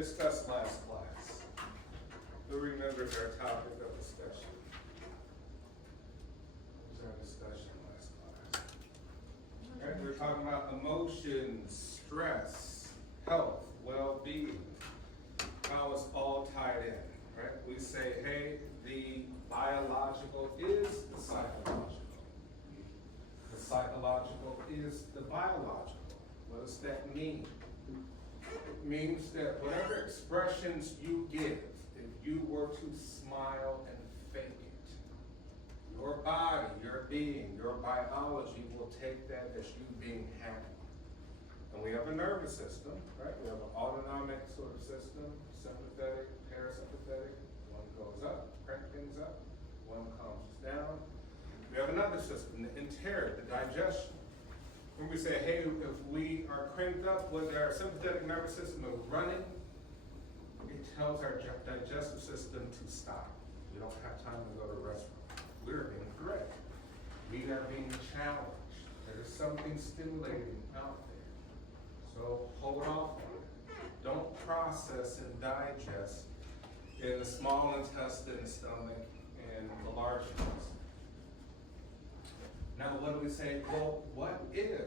discussed last class? Who remembers our topic of discussion? What was our discussion last class? Right, we were talking about emotions, stress, health, well-being, how it's all tied in, right? We say, hey, the biological is the psychological. The psychological is the biological. What does that mean? It means that whatever expressions you give, if you were to smile and fake it, your body, your being, your biology will take that as you being happy. And we have a nervous system, right? We have an autonomic sort of system, sympathetic, parasympathetic. One goes up, crank things up. One calms us down. We have another system, the enteric, the digestion. When we say, hey, if we are cranked up with our sympathetic nervous system running, it tells our digestive system to stop. We don't have time to go to the restroom. We're being threatened. We are being challenged. There's something stimulating out there. So hold off on it. Don't process and digest in the small intestine, stomach, and the large intestine. Now, what do we say? Well, what if,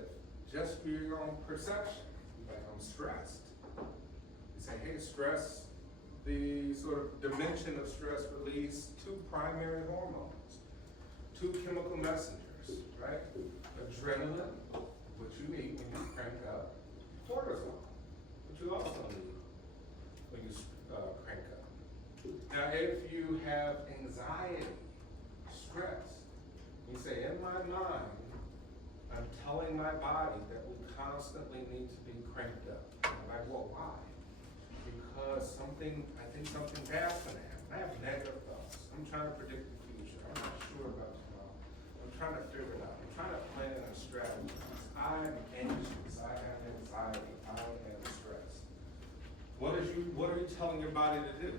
just for your own perception, like I'm stressed? We say, hey, stress, the sort of dimension of stress release two primary hormones, two chemical messengers, right? Adrenaline, which you need when you crank up, cortisol, which you also need when you crank up. Now, if you have anxiety, stress, you say, in my mind, I'm telling my body that we constantly need to be cranked up. I'm like, well, why? Because I think something bad's going to happen. I have negative thoughts. I'm trying to predict the future. I'm not sure about tomorrow. I'm trying to figure it out. I'm trying to plan a strategy. I'm anxious. I have anxiety. I am stressed. What are you telling your body to do?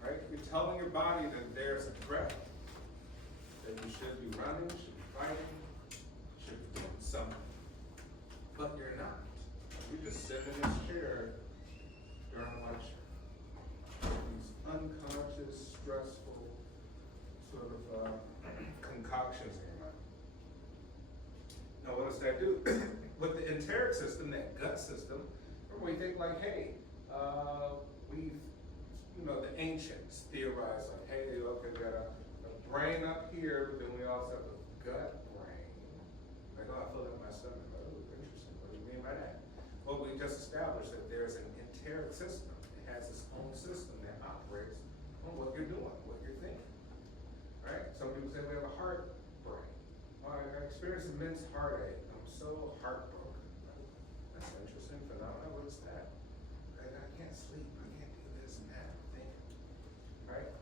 Right? You're telling your body that there's a threat. That you should be running, should be fighting, should be doing something. But you're not. You just sit in this chair during a lecture. These unconscious, stressful sort of concoctions in your mind. Now what does that do? With the enteric system, that gut system, we think like, hey, the ancients theorized like, hey, okay, we got a brain up here, but then we also have a gut brain. Like, oh, I feel like my stomach. Oh, interesting. What do you mean by that? Well, we just established that there's an enteric system. It has its own system that operates on what you're doing, what you're thinking. Right? Some people say we have a heart brain. Oh, I experienced immense heartache. I'm so heartbroken. That's an interesting phenomenon. What is that? I can't sleep. I can't do this and that. I'm thinking. Right?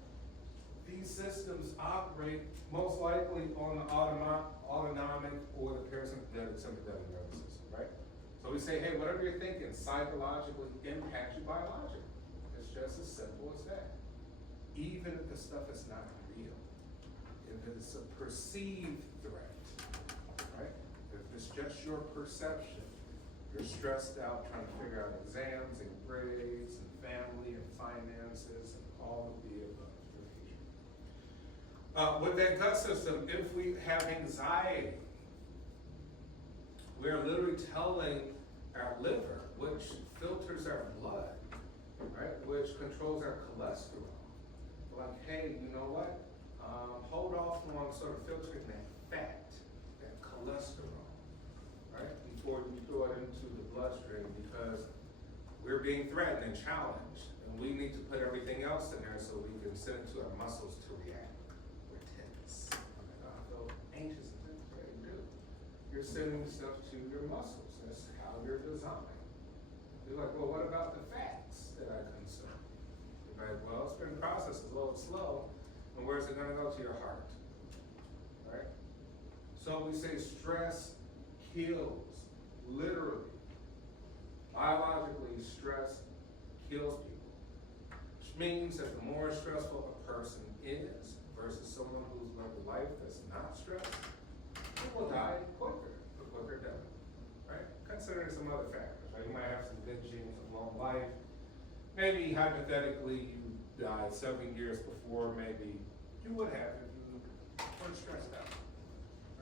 These systems operate most likely on the autonomic or the parasympathetic sympathetic nervous system, right? So we say, hey, whatever you're thinking psychologically impacts you biologically. It's just as simple as that. Even if the stuff is not real, if it's a perceived threat, right? If it's just your perception, you're stressed out trying to figure out exams and grades and family and finances and all of the above. With that gut system, if we have anxiety, we're literally telling our liver, which filters our blood, right, which controls our cholesterol. Like, hey, you know what? Hold off on sort of filtering that fat, that cholesterol, right, before you throw it into the bloodstream because we're being threatened and challenged, and we need to put everything else in there so we can send it to our muscles to react. Anxious and things, right? You do. You're sending stuff to your muscles. That's how you're designed. You're like, well, what about the fats that I consume? You're like, well, it's been processed a little slow, and where's it going to go? To your heart, right? So we say stress kills, literally. Biologically, stress kills people, which means that the more stressful a person is, versus someone who's lived a life that's not stressed, they will die quicker, the quicker death, right? Considering some other factors, right? You might have some good genes of long life, maybe hypothetically you died 7 years before maybe you would have if you weren't stressed out.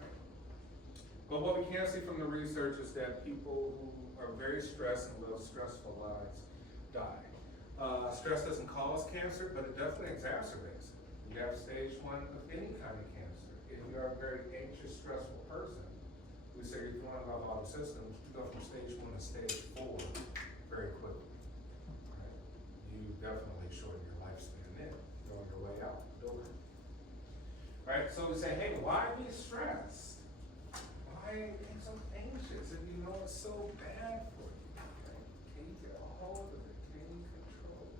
Right? But what we can see from the research is that people who are very stressed and live stressful lives die. Stress doesn't cause cancer, but it definitely exacerbates it. You have stage 1 of any kind of cancer. If you are a very anxious, stressful person, we say you're going off all the systems, you go from stage 1 to stage 4 very quickly. Right? You definitely shorten your lifespan then. You're on your way out the door. Right? So we say, hey, why be stressed? Why be so anxious if you know it's so bad for you? Right? Can you get a hold of it? Can you control it?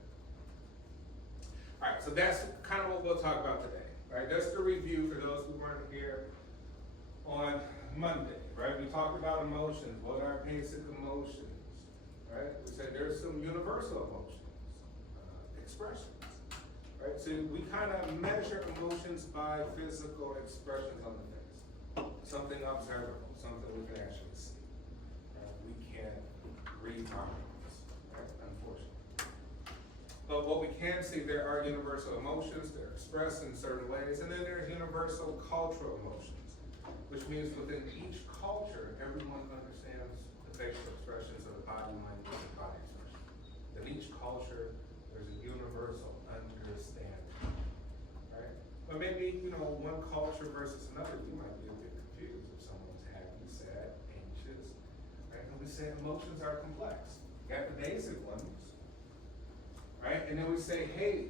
All right, so that's kind of what we'll talk about today. Right? Just to review for those who weren't here on Monday, right? We talked about emotions. What are basic emotions? Right? We said there's some universal emotions, expressions. Right? So we kind of measure emotions by physical expressions on the face. Something observable, something we can actually see. We can't read minds, right? Unfortunately. But what we can see, there are universal emotions. They're expressed in certain ways. And then there's universal cultural emotions, which means within each culture, everyone understands the facial expressions of the body, language, and body expression. In each culture, there's a universal understanding, right? But maybe, one culture versus another, you might be a bit confused if someone's happy, sad, anxious, right? And we say emotions are complex. You got the basic ones, right? And then we say, hey,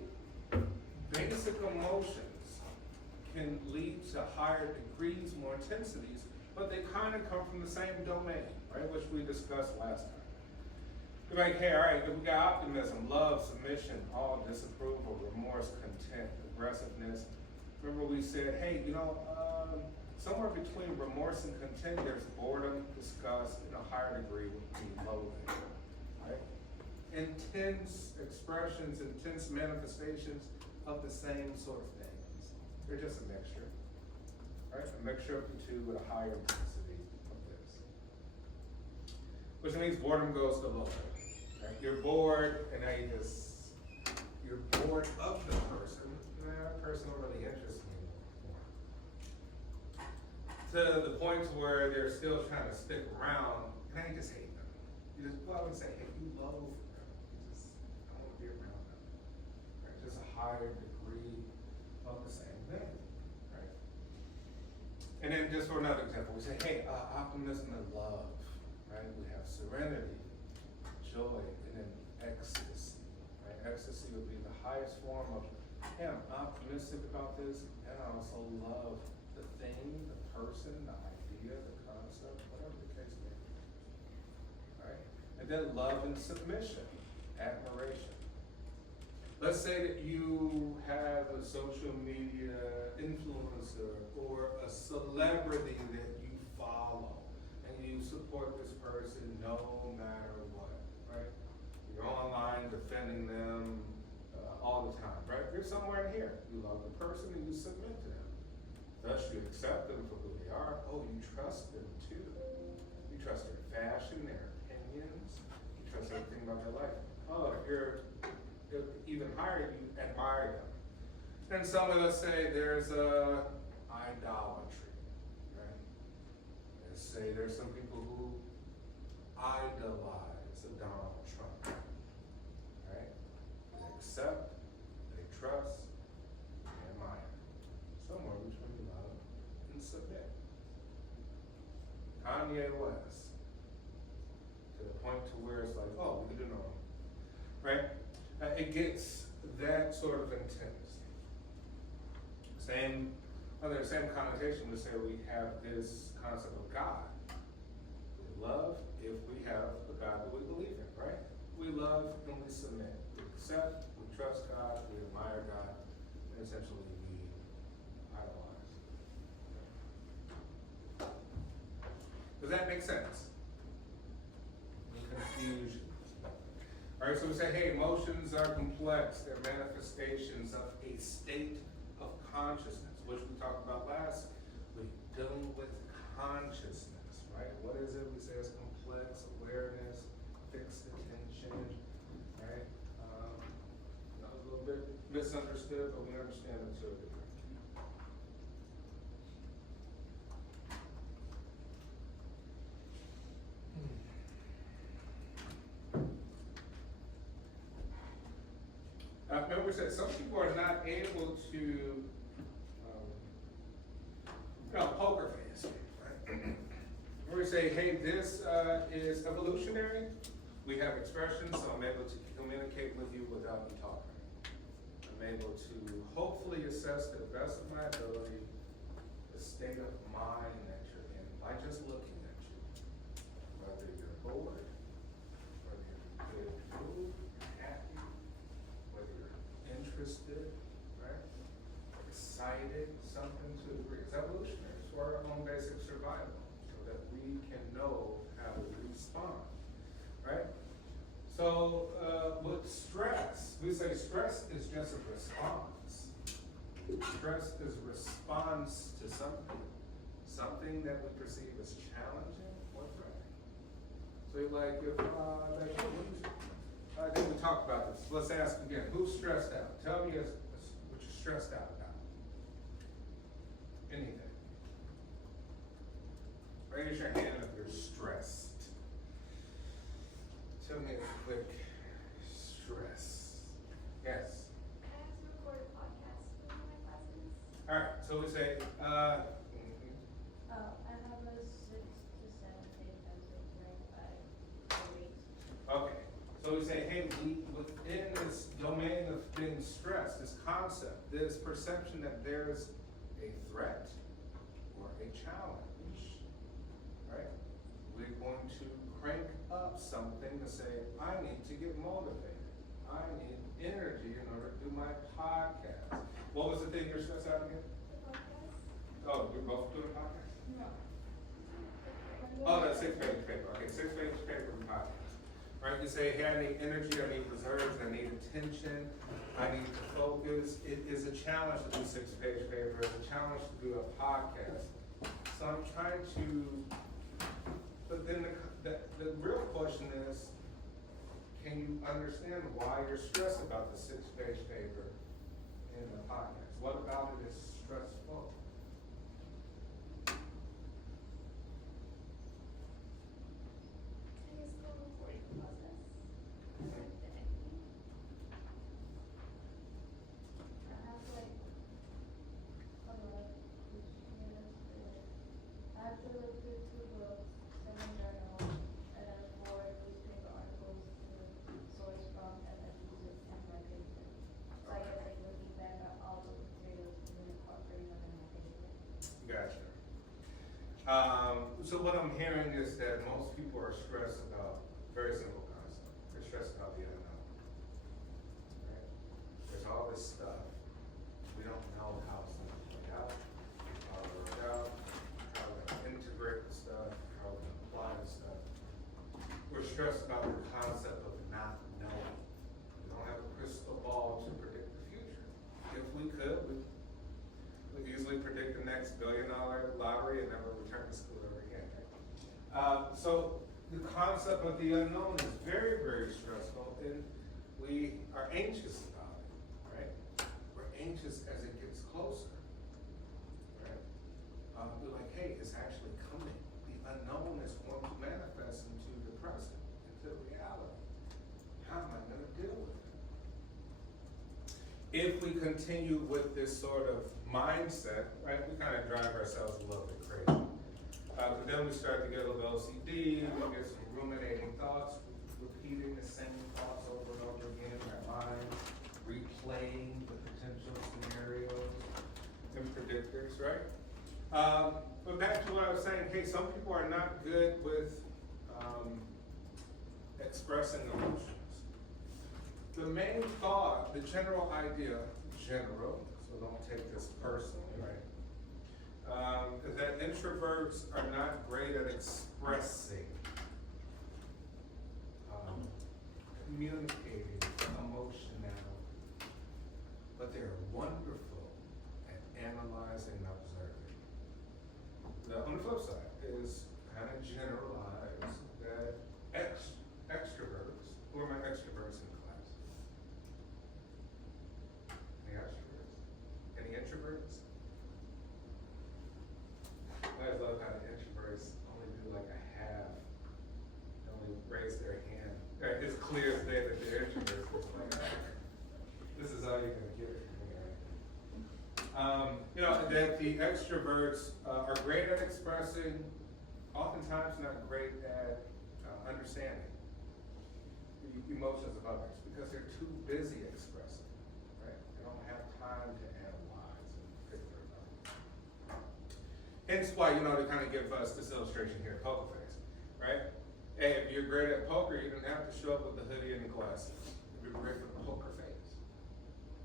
basic emotions can lead to higher degrees, more intensities, but they kind of come from the same domain, right? Which we discussed last time. You're like, hey, all right, we got optimism, love, submission, awe, disapproval, remorse, content, aggressiveness. Remember we said, hey, somewhere between remorse and content, there's boredom, disgust, and a higher degree would be loathing, right? Intense expressions, intense manifestations of the same sort of things. They're just a mixture, right? A mixture of the two with a higher intensity of this. Which means boredom goes to low. Right? You're bored, and now you're bored of the person. That person don't really interest me anymore. To the point where they're still trying to stick around, and I just hate them. You just go out and say, hey, you love them. You just don't want to be around them. Right? Just a higher degree of the same thing. Right? And then just for another example, we say, hey, optimism and love. Right? We have serenity, joy, and then ecstasy. Right? Ecstasy would be the highest form of, hey, I'm optimistic about this, and I also love the thing, the person, the idea, the concept, whatever the case may be. Right? And then love and submission, admiration. Let's say that you have a social media influencer or a celebrity that you follow, and you support this person no matter what, right? You're online defending them all the time, right? You're somewhere in here. You love the person and you submit to them. Thus, you accept them for who they are. Oh, you trust them too. You trust their fashion, their opinions. You trust everything about their life. Oh, if you're even higher, you admire them. And let's say there's idolatry, right? Let's say there's some people who idolize Donald Trump, right? They accept, they trust, they admire. Somewhere between love and submit. Kanye West, to the point to where it's like, oh, we do know him, right? It gets that sort of intense. Under the same connotation, we say we have this concept of God. We love if we have a God that we believe in, right? We love and we submit. We accept, we trust God, we admire God, and essentially we idolize. Does that make sense? Confusion. All right, so we say, hey, emotions are complex. They're manifestations of a state of consciousness, which we talked about last week, dealing with consciousness, right? What is it? We say it's complex awareness, fixed attention, right? little bit misunderstood, but we understand it to a degree. Remember we said some people are not able to, poker face, right? Where we say, hey, this is evolutionary. We have expressions, so I'm able to communicate with you without you talking. I'm able to hopefully assess to the best of my ability the state of mind that you're in by just looking at you. Whether you're bored, whether you're in a good mood, happy, whether you're interested, right? Excited, something to a degree. It's evolutionary. It's for our own basic survival, so that we can know how to respond, right? So with stress, we say stress is just a response. Stress is a response to something that we perceive as challenging or threatening. So like if, I think we talked about this. Let's ask again, who's stressed out? Tell me what you're stressed out about. Anything. Raise your hand if you're stressed. Tell me a quick stress. Yes. I have to record a podcast for one of my classes. All right. So we say. I have a 6 to 7 page message during 5 weeks. Okay. So we say, hey, within this domain of being stressed, this concept, this perception that there's a threat or a challenge, right? We're going to crank up something to say, I need to get motivated. I need energy in order to do my podcast. What was the thing you're stressed out again? The podcast? Oh, you're both doing a podcast? No. Oh, that's 6-page paper. Okay, 6-page paper and podcast. Right? You say, hey, I need energy, I need reserves, I need attention, I need to focus. It is a challenge to do 6-page paper. It's a challenge to do a podcast. So I'm trying to, but then the real question is, can you understand why you're stressed about the 6-page paper in the podcast? What about it is stressful? I guess the recording process. I have to I have to look through 2 books, 7 journals, and then 4 newspaper articles to source from, and then use it in my paper. So I guess like looking back at all the materials and then incorporating them in my paper. Gotcha. So what I'm hearing is that most people are stressed about very simple concept. They're stressed about the unknown. Right? There's all this stuff. We don't know how it's going to play out, how to work out, how to integrate the stuff, how to apply the stuff. We're stressed about the concept of not knowing. We don't have a crystal ball to predict the future. If we could, we easily predict the next billion-dollar lottery and never return to school ever again. Right? So the concept of the unknown is very, very stressful, and we are anxious about it. Right? We're anxious as it gets closer. Right? We're like, hey, it's actually coming. The unknown is going to manifest into the present, into reality. How am I going to deal with it? If we continue with this sort of mindset, right, we kind of drive ourselves a little bit crazy. But then we start to get a little OCD, we get some ruminating thoughts, repeating the same thoughts over and over again in our mind, replaying the potential scenarios and predictors, right? But back to what I was saying, hey, some people are not good with expressing emotions. The main thought, the general idea, so don't take this personally, right? Is that introverts are not great at expressing, communicating emotionality, but they're wonderful at analyzing and observing. On the flip side is kind of generalized that extroverts, who are my extroverts in class? extroverts are great at expressing, oftentimes not great at understanding the emotions of others because they're too busy expressing, right? They don't have time to analyze and figure it out. Hence why, they kind of give us this illustration here, poker face, right? Hey, if you're great at poker, you don't have to show up with the hoodie and the glasses. If you're great with a poker face.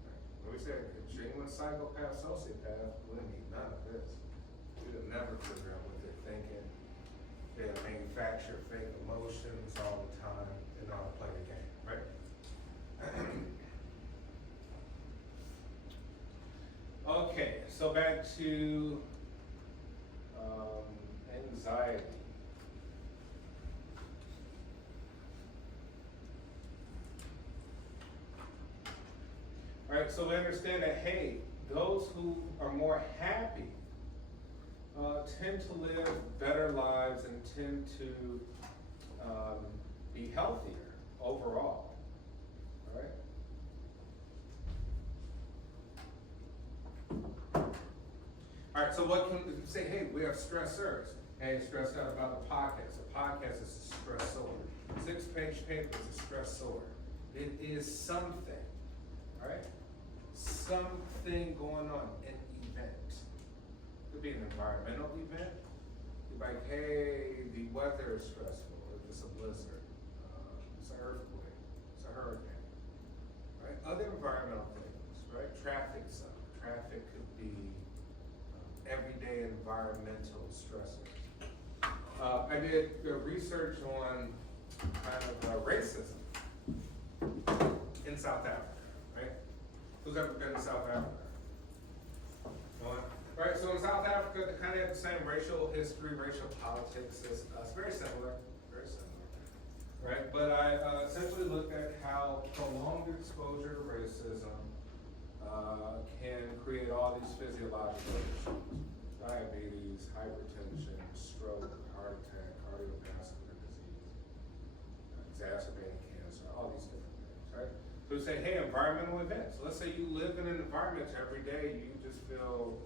Right? What we said, a genuine psychopath, sociopath wouldn't need none of this. We would never figure out what they're thinking. They manufacture fake emotions all the time in order to play the game, right? Okay, so back to anxiety. All right, so we understand that, hey, those who are more happy tend to live better lives and tend to be healthier overall. All right? All right, so what can you say? Hey, we have stressors. Hey, stressed out about the podcast. The podcast is a stressor. 6-page paper is a stressor. It is something, all right? Something going on, an event. It could be an environmental event. You'd be like, hey, the weather is stressful. If it's a blizzard, it's an earthquake, it's a hurricane, right? Other environmental things, right? Traffic stuff. Traffic could be everyday environmental stressors. I did research on kind of racism in South Africa, right? Who's ever been to South Africa? Right, so in South Africa, they kind of have the same racial history, racial politics as us. Very similar, right? But I essentially looked at how prolonged exposure to racism can create all these physiological issues. Diabetes, hypertension, stroke, heart attack, cardiovascular disease, exacerbating cancer, all these different things, right? So we say, hey, environmental events. Let's say you live in an environment every day, you just feel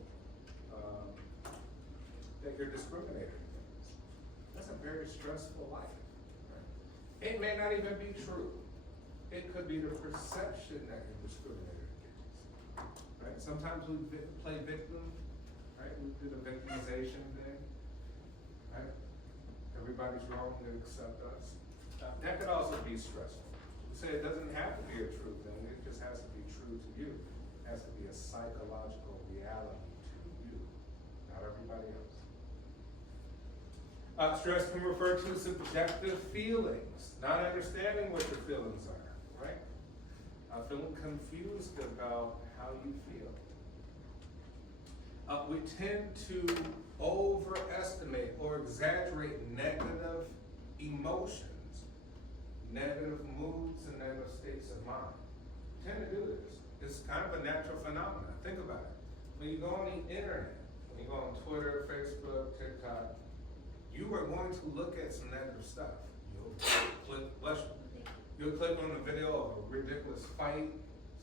that you're discriminated against. That's a very stressful life, right? It may not even be true. It could be the perception that you're discriminated against, right? Sometimes we play victim, right? We do the victimization thing, right? Everybody's wrong, they accept us. That could also be stressful. We say it doesn't have to be a true thing, it just has to be true to you. It has to be a psychological reality to you, not everybody else. Stress can refer to subjective feelings, not understanding what your feelings are, right? Feeling confused about how you feel. We tend to overestimate or exaggerate negative emotions, negative moods, and negative states of mind. We tend to do this. It's kind of a natural phenomenon. Think about it. When you go on the internet, when you go on Twitter, Facebook, TikTok, you are going to look at some negative stuff. You'll click on a video of a ridiculous fight,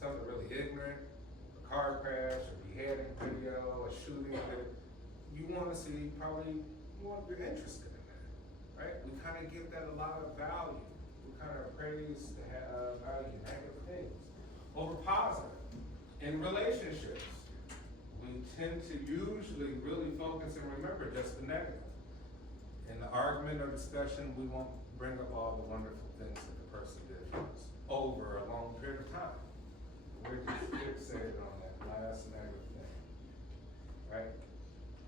something really ignorant, a car crash, a beheading video, a shooting video. You want to see, you're interested in that, right? We kind of give that a lot of value. We kind of praise value negative things over positive. In relationships, we tend to usually really focus and remember just the negative. In the argument or discussion, we won't bring up all the wonderful things that the person did for us over a long period of time. We're just fixated on that last negative thing, right?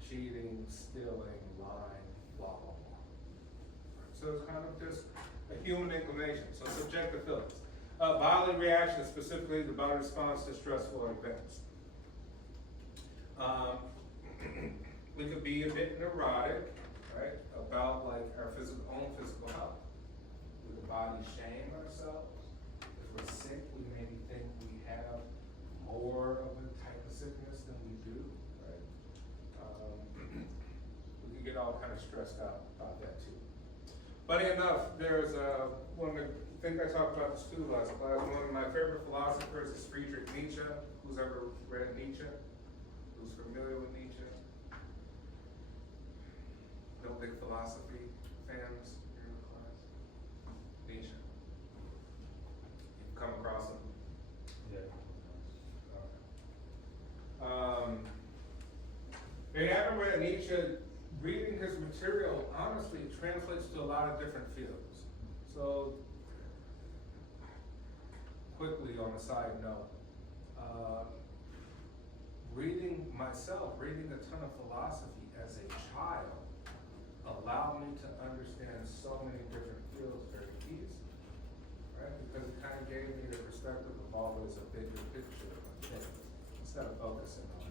Cheating, stealing, lying, blah, blah, blah. So it's kind of just a human inclination. So subjective feelings. Bodily reactions, specifically the body response to stressful events. We could be a bit neurotic, right, about like our own physical health. We could body shame ourselves. If we're sick, we maybe think we have more of a type of sickness than we do, right? We can get all kind of stressed out about that too. Funny enough, there's I think I talked about this too last class. One of my favorite philosophers is Friedrich Nietzsche. Who's ever read Nietzsche? Who's familiar with Nietzsche? big philosophy fans here in the class? Nietzsche. You've come across him? Yeah. And having read Nietzsche, reading his material honestly translates to a lot of different fields. So, quickly on a side note, reading a ton of philosophy as a child allowed me to understand so many different fields very easily, right? Because it kind of gave me the perspective of always a bigger picture of things instead of focusing on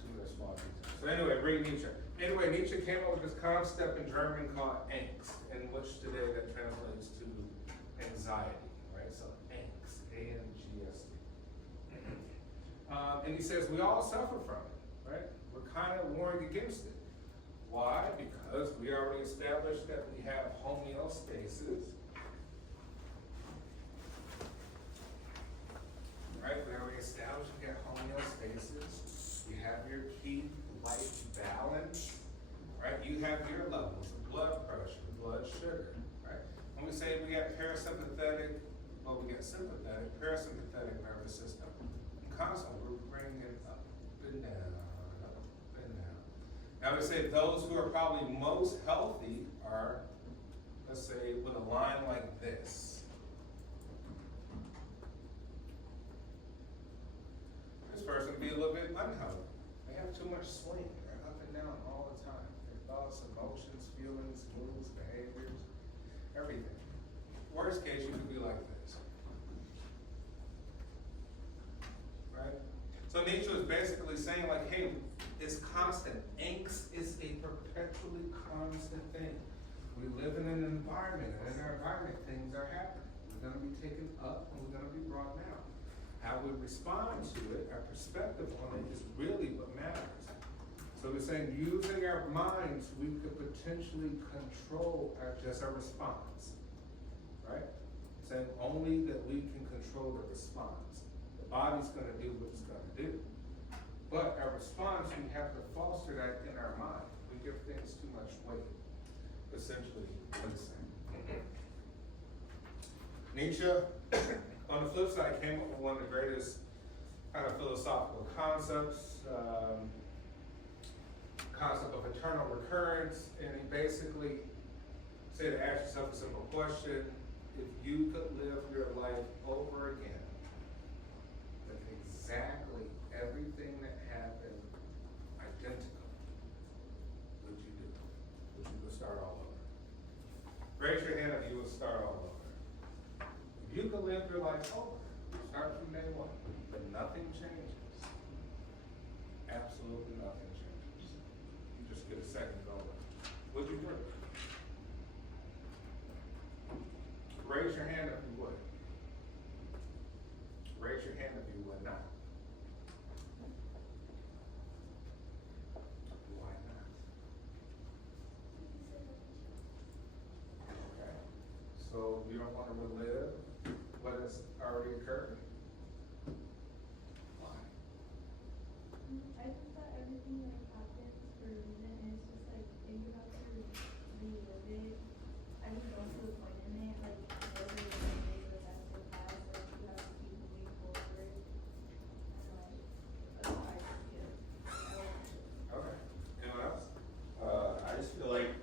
too many small details. So anyway, read Nietzsche. Anyway, Nietzsche came up with this concept in German called angst, in which today that translates to anxiety, right? So angst, A-N-G-S-T. And he says we all suffer from it, right? We're kind of warring against it. Why? Because we already established that we have homeostasis. Right? We already established we have homeostasis. You have your key life balance. Right? You have your levels of blood pressure, blood sugar. Right? When we say we have parasympathetic, well, we get sympathetic, parasympathetic nervous system. Constantly, we're bringing it up and down, up and down. Now, I would say those who are probably most healthy are, let's say, with a line like this. This person would be a little bit unhealthy. They have too much swing. They're up and down all the time. Their thoughts, emotions, feelings, moods, behaviors, everything. Worst case, you could be like this. Right? So Nietzsche was basically saying like, hey, it's constant. Angst is a perpetually constant thing. We live in an environment, and in our environment, things are happening. We're going to be taken up, and we're going to be brought down. How we respond to it, our perspective on it, is really what matters. So we're saying using our minds, we could potentially control our response. Right? Saying only that we can control the response. The body's going to do what it's going to do. But our response, we have to foster that in our mind. We give things too much weight. Essentially, what it's saying. Nietzsche, on the flip side, came up with one of the greatest kind of philosophical concepts, concept of eternal recurrence, and he basically said to ask yourself a simple question: if you could live your life over again with exactly everything that happened identical, would you do it? Would you go start all over? Raise your hand if you would start all over. If you could live your life over, start from day one, but nothing changes. Absolutely nothing changes. You just get a second go. Would you do it? Raise your hand if you would. Raise your hand if you would not. Why not? Okay. So you don't want to relive what has already occurred? Why? I just thought everything like happens for a reason, and it's just like if you have to relive it, I just don't see the point in it. Like whether it's a day or that's the past, like you have to keep moving forward. And that's why I just feel Okay. Anyone else? I just feel like,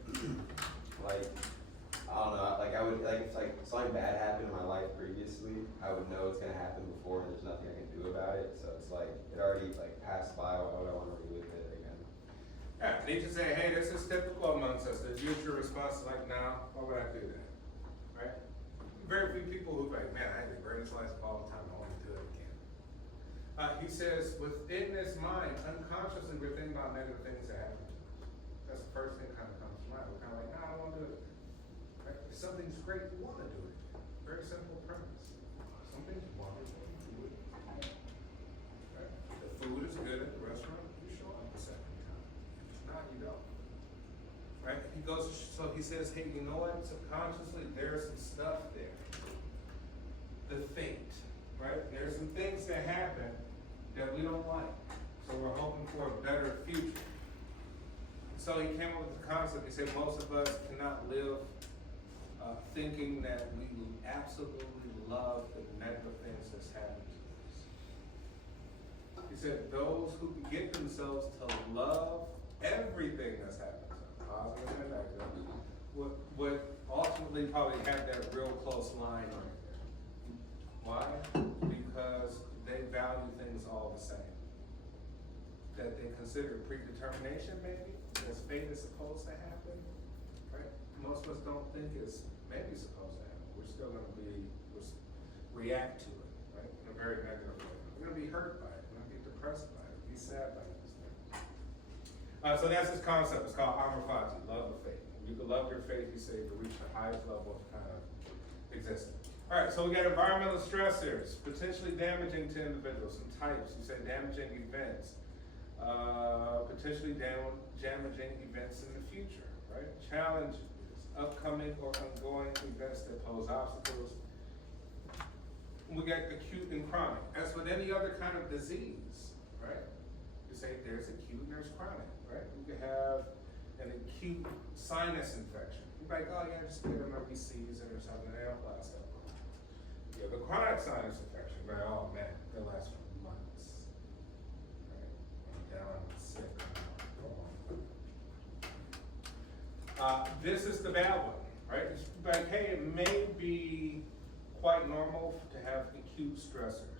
I don't know, like I would, like if like something bad happened in my life previously, I would know it's gonna happen before and there's nothing I can do about it. So it's like, it already like passed by, why would I wanna relive it again? Yeah, Nietzsche say, hey, this is typical amongst us. The usual response is like, nah, why would I do that? Right? Very few people who like, man, I had the greatest life of all time, I want to do it again. He says, within this mind, unconsciously, we're thinking about negative things that happen to us. That's the first thing that kind of comes to mind. We're kind of like, nah, I don't want to do it. Right? If something's great, you want to do it. Very simple premise. Something you want to do it. Right? The food is good at the restaurant, you show up the second time. If it's not, you don't. Right? He goes, so he says, hey, you know what? Subconsciously, there's some stuff there. The fate, right? There's some things that happen that we don't like. So we're hoping for a better future. So he came up with the concept, he said most of us cannot live thinking that we absolutely love the negative things that's happening to us. He said those who can get themselves to love everything that's happening to them, positive and negative, would ultimately probably have that real close line on it. Why? Because they value things all the same. That they consider predetermination maybe, as fate is supposed to happen, right? Most of us don't think it's maybe supposed to happen. We're still gonna react to it, right? In a very negative way. We're gonna be hurt by it, we're gonna be depressed by it, be sad by these things. So that's his concept, it's called amor fati, love of faith. You can love your faith, he said, to reach the highest level of kind of existence. All right, so we got environmental stressors, potentially damaging to individuals, some types. You say damaging events, potentially damaging events in the future, right? Challenges, upcoming or ongoing events that pose obstacles. We got acute and chronic. As with any other kind of disease, right? You say there's acute and there's chronic, right? You could have an acute sinus infection. You're like, oh yeah, just get them every season or something, they don't last that long. You have a chronic sinus infection, right? Oh man, they last for months. Right? I'm down, I'm sick. This is the bad one, right? It's like, hey, it may be quite normal to have acute stressors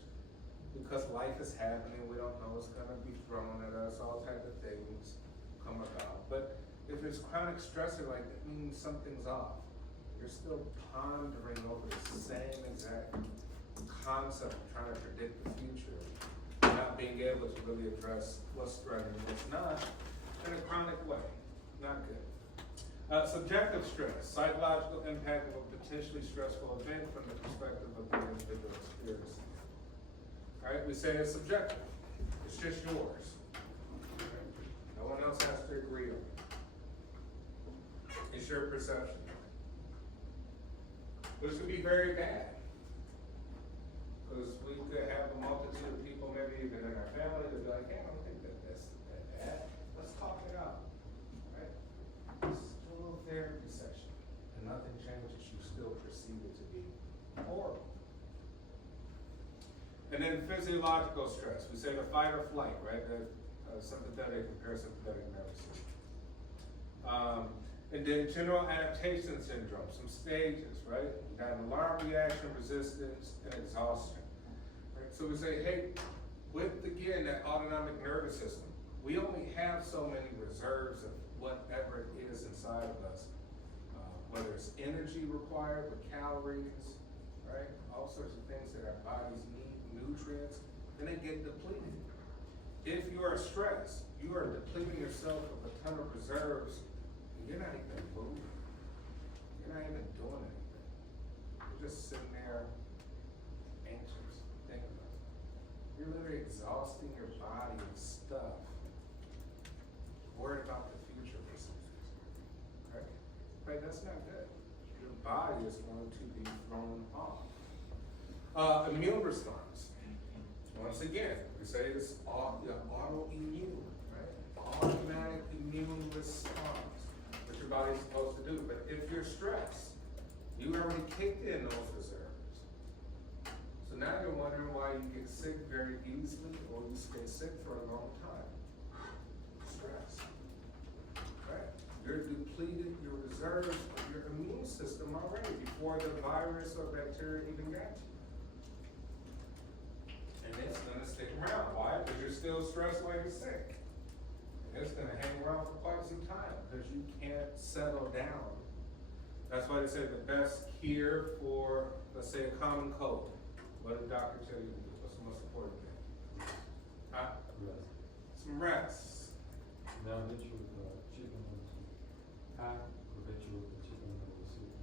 because life is happening, we don't know what's gonna be thrown at us, all types of things come about. But if it's chronic stressor, like that means something's off. You're still pondering over the same exact concept of trying to predict the future, not being able to really address what's threatening, what's not, in a chronic way. Not good. Subjective stress, psychological impact of a potentially stressful event from the perspective of the individual experiencing it. All right, we say it's subjective. It's just yours. Okay? No one else has to agree on it. It's your perception. This could be very bad. Because we could have a multitude of people, maybe even in our family, that be like, hey, I don't think that that's that bad. Let's talk it out. Right? Just do a little therapy session. And nothing changes. You still perceive it to be horrible. And then physiological stress. We say the fight or flight, right? The sympathetic and parasympathetic nervous system. And then general adaptation syndrome, some stages, right? You got alarm reaction, resistance, and exhaustion. Right? So we say, hey, with again that autonomic nervous system, we only have so many reserves of whatever it is inside of us, whether it's energy required with calories, right? All sorts of things that our bodies need, nutrients, and they get depleted. If you are stressed, you are depleting yourself of a ton of reserves. You're not even moving. You're not even doing anything. You're just sitting there anxious, thinking about it. You're literally exhausting your body with stuff, worried about the future for some reason. Right? Right? That's not good. Your body is going to be thrown off. Immune response. Once again, we say it's autoimmune, right? Automatic immune response. Your body's supposed to do. But if you're stressed, you already kicked in those reserves. So now you're wondering why you get sick very easily or you stay sick for a long time. Stress. Right? You're depleted your reserves of your immune system already before the virus or bacteria even got you. And it's gonna stick around. Why? Because you're still stressed while you're sick. It's going to hang around for quite some time because you can't settle down. That's why they say the best cure for, let's say, a common cold. What did the doctor tell you to do? What's the most important thing? Huh? Rest. Some rest. Now that you chicken on the soup. I bet you with the chicken on the soup.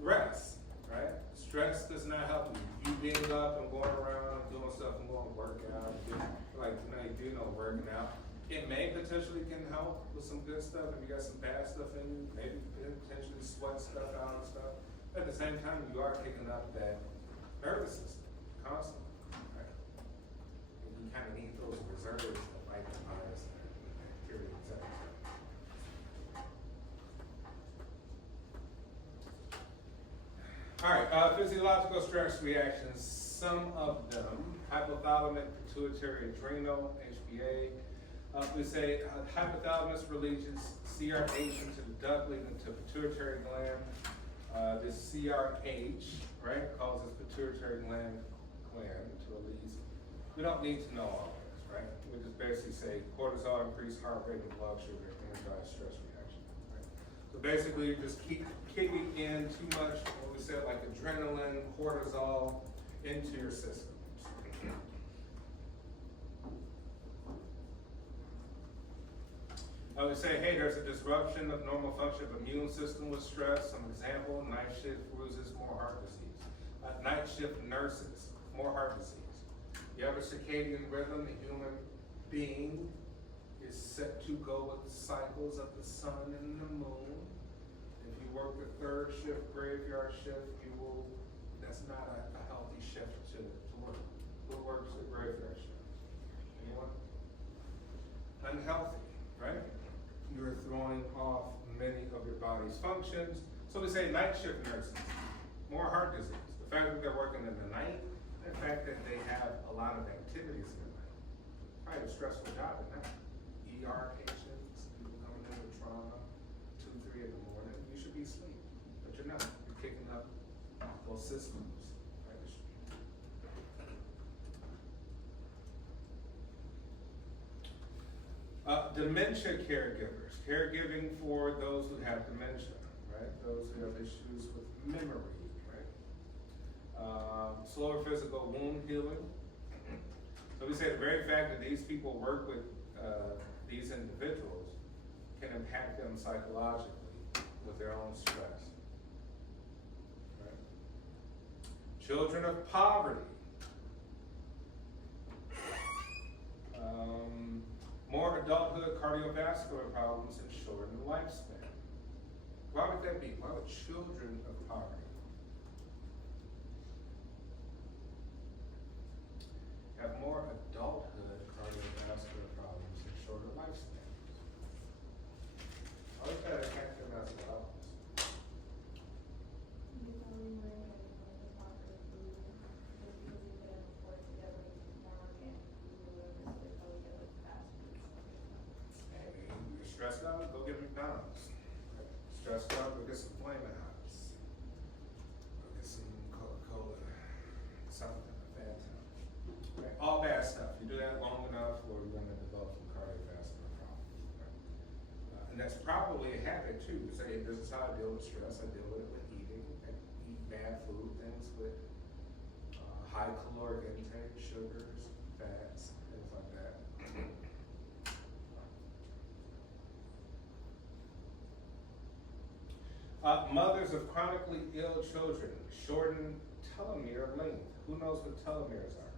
Rest, right? Stress does not help you. You being up and going around and doing stuff and going to work out, like you do no working out. It may potentially can help with some good stuff if you got some bad stuff in you. Maybe potentially sweat stuff out and stuff. But at the same time, you are kicking up that nervous system constantly, right? And you kind of need those reserves to fight the All right, physiological stress reactions, some of them, hypothalamic, pituitary, adrenal, HPA. We say hypothalamus releases CRH into the duct leading to pituitary gland. This CRH, right, causes pituitary gland to release. We don't need to know all this, right? We just basically say cortisol, increased heart rate and blood sugar, energize stress reaction, right? So basically, you just keep kicking in too much, what we said, like adrenaline, cortisol, into your systems. I would say, hey, there's a disruption of normal function of immune system with stress. Some example, night shift bruises, more heart disease. Night shift nurses, more heart disease. You have a circadian rhythm, the human being is set to go with the cycles of the sun and the moon. If you work the third shift, graveyard shift, that's not a healthy shift to work. Who works the graveyard shift? Anyone? Unhealthy, right? You're throwing off many of your body's functions. So we say night shift nurses, more heart disease. The fact that they're working in the night, the fact that they have a lot of activities in the night. Probably a stressful job at night. ER patients, people coming in with trauma, 2, 3 in the morning, you should be asleep, but you're not. You're kicking up those systems. Dementia caregivers, caregiving for those who have dementia, right? Those who have issues with memory, right? Slower physical wound healing. So we say the very fact that these people work with these individuals can impact them psychologically with their own stress. Right? Children of poverty. More adulthood cardiovascular problems and shortened lifespan. Why would that be? Why would children of poverty have more adulthood cardiovascular problems and shorter lifespan? How does that impact them as adults? Becoming more interested in the soccer food, just because you can afford to get like more organic food or just like go get like fast food. You're stressed out, go get McDonald's. Stressed out, go get some Flamin' Hots. Go get some Coca-Cola, something like that. Right? All bad stuff. You do that long enough, or you're gonna develop some cardiovascular problems. Right? And that's probably a habit too. To say, this is how I deal with stress. I deal with it with eating. I eat bad food, things with high caloric intake, sugars, fats, things like that. Mothers of chronically ill children, shortened telomere length. Who knows what telomeres are?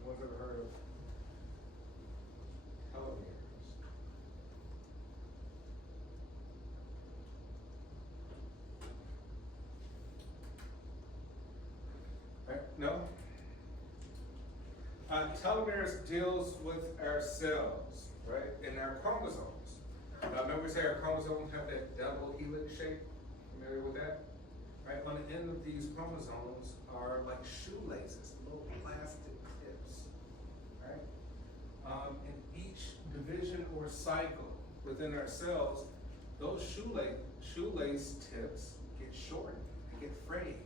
Anyone's ever heard of telomeres? Right? No? Telomeres deals with our cells, right? And our chromosomes. Remember we say our chromosomes have that double helix shape? Familiar with that? Right? On the end of these chromosomes are like shoelaces, little plastic tips. Right? In each division or cycle within our cells, those shoelace tips get shortened, they get frayed.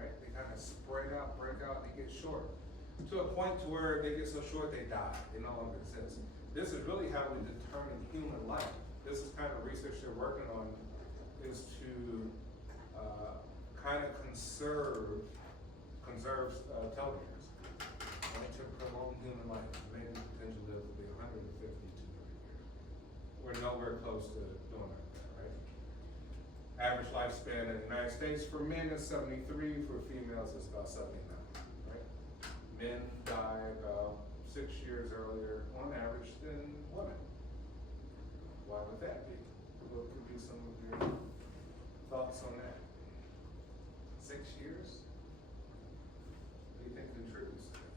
Right? They kind of spread out, break out, they get short. To a point to where they get so short they die. They no longer exist. This is really how we determine human life. This is kind of research they're working on, is to kind of conserve telomeres, right, to prolong human life. Maybe potentially live to be 150 to 200 years. We're nowhere close to doing that, right? Average lifespan in the United States for men is 73, for females is about 79, right? Men die about 6 years earlier on average than women. Why would that be? What could be some of your thoughts on that? 6 years? What do you think contributes to that?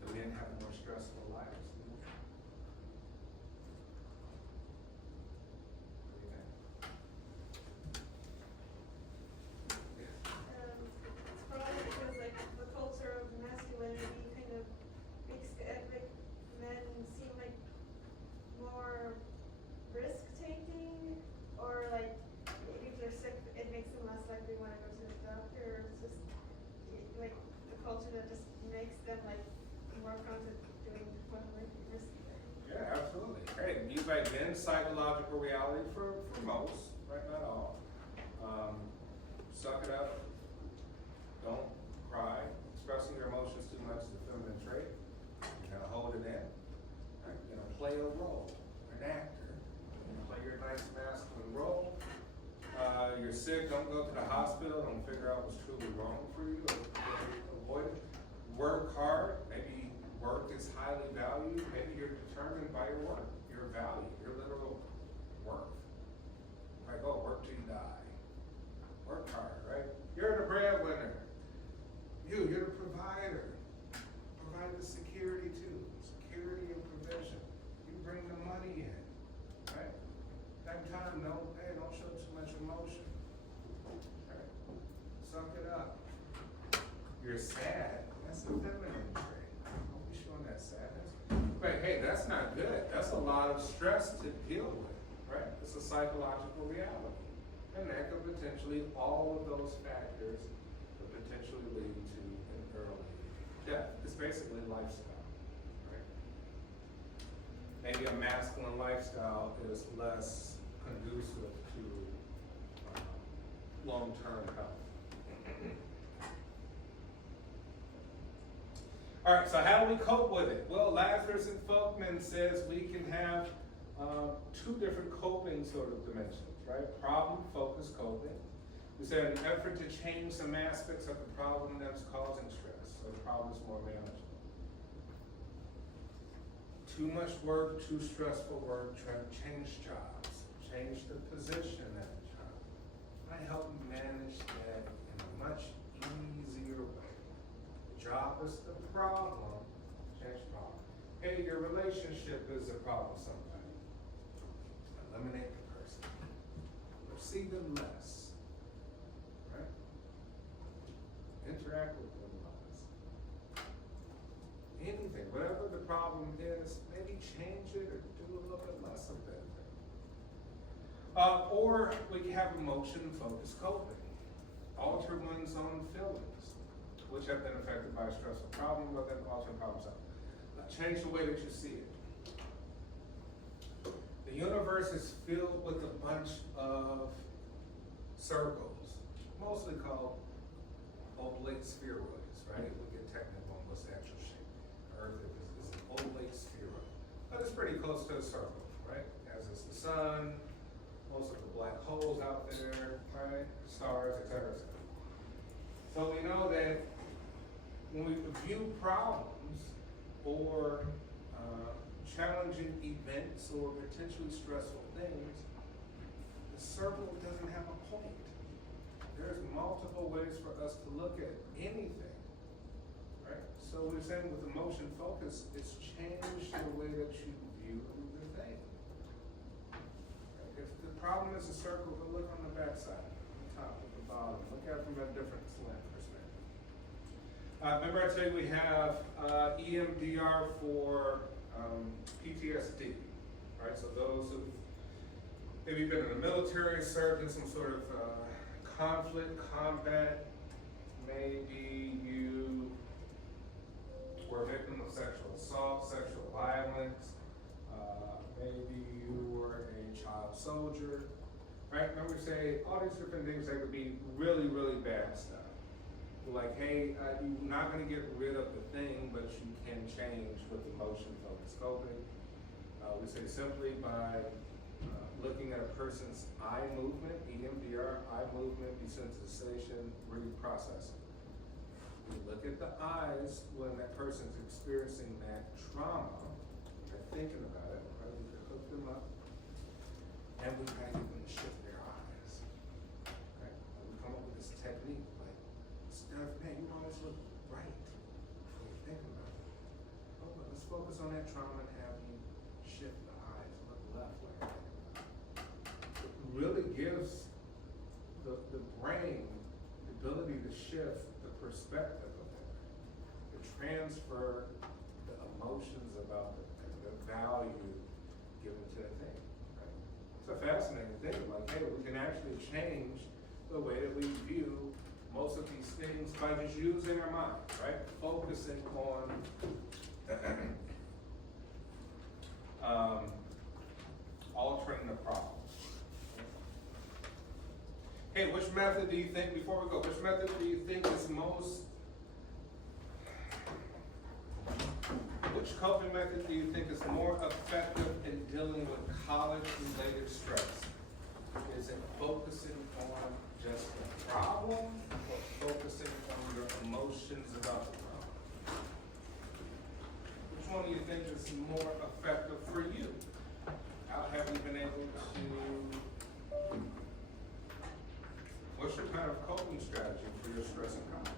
The men have more stressful lives than women. What do you think? right, then psychological reality for most, right, not all. Suck it up, don't cry, expressing your emotions too much is a feminine trait. You're gonna hold it in, right? You're gonna play a role, you're an actor, you're gonna play your nice masculine role. You're sick, don't go to the hospital, don't figure out what's truly wrong for you, or avoid it. Work hard, maybe work is highly valued, maybe you're determined by your work, your value, your literal worth. Like, oh, work till you die. Work hard, right? You're the breadwinner. You're the provider. Provide the security too. Security and provision. You bring the money in, right? That time, hey, don't show too much emotion. Right? Suck it up. You're sad. That's a feminine trait. Don't be showing that sadness. But hey, that's not good. That's a lot of stress to deal with, right? It's a psychological reality. And that could potentially, all of those factors could potentially lead to an early death. It's basically lifestyle, right? Maybe a masculine lifestyle is less conducive to long-term health. All right, so how do we cope with it? Well, Lazarus and Folkman says we can have two different coping sort of dimensions, right? Problem-focused coping. We said an effort to change some aspects of the problem that's causing stress, so the problem is more manageable. Too much work, too stressful work, try to change jobs, change the position at the job. I help manage that in a much easier way. The job is the problem, change the problem. Hey, your relationship is a problem with somebody. Eliminate the person. Or see them less. Right? Interact with them less. Anything, whatever the problem is, maybe change it or do a little bit less of that thing. Or we can have emotion-focused coping. Alter one's own feelings, which have been affected by a stressful problem, but then alter problems up. Change the way that you see it. The universe is filled with a bunch of circles, mostly called oblate spheroids, right? We get technical on what's the actual shape. Earth is an oblate spheroid. But it's pretty close to a circle, right? As is the sun, most of the black holes out there, right? Stars, et cetera, et cetera. So we know that when we view problems or challenging events or potentially stressful things, the circle doesn't have a point. There's multiple ways for us to look at anything, right? So we're saying with emotion focus, it's changed the way that you view the thing. If the problem is a circle, go look on the backside, the top, at the bottom. Look at it from a different slant perspective. Remember I told you we have EMDR for PTSD, right? So those who've maybe been in the military, served in some sort of conflict, combat, maybe you were a victim of sexual assault, sexual violence, maybe you were a child soldier, right? Remember we say all these different things that could be really, really bad stuff. Like, hey, you're not going to get rid of the thing, but you can change with emotion-focused coping. We say simply by looking at a person's eye movement, EMDR, eye movement, desensitization, reprocessing. We look at the eyes when that person's experiencing that trauma, they're thinking about it, right? We can hook them up, and we kind of get them to shift their eyes. Right? And we come up with this technique. Man, you always look right when you're thinking about it. Oh, but let's focus on that trauma and have you shift the eyes, look left like you're thinking about it. It really gives the brain the ability to shift the perspective of it, to transfer the emotions about the value given to the thing. Right? It's a fascinating thing. Like, hey, we can actually change the way that we view most of these things by just using our mind, right? Focusing on confronting the problem. Hey, which method do you think, before we go, which method do you think is which coping method do you think is more effective in dealing with college-related stress? Is it focusing on just the problem or focusing on your emotions about the problem? Which one do you think is more effective for you? How have you been able to, what's your kind of coping strategy for your stress and college?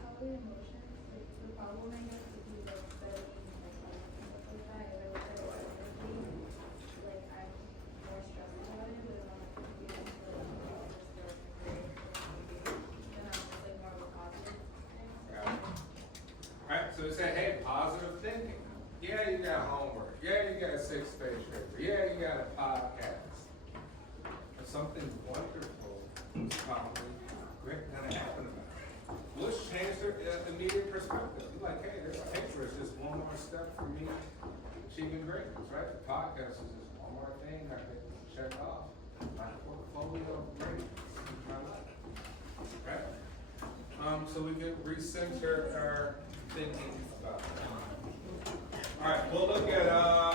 Probably emotions, like the problem I guess would be like studying, like stuff like that. If I was at work, like I'm more stressed about it, but I'm like feeling like just like great, and I'm just like more of a positive thing. Alright, so we say, hey, positive thinking. Yeah, you got homework. Yeah, you got a 6-page paper. Yeah, you got a podcast. But something wonderful is probably gonna happen about it. Let's change their immediate perspective. You're like, hey, this paper is just one more step for me achieving greatness, right? The podcast is just one more thing I can check off my portfolio of greatness in my life, right? So we can recenter our thinking about that. All right, we'll look at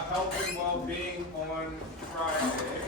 health and well-being on Friday.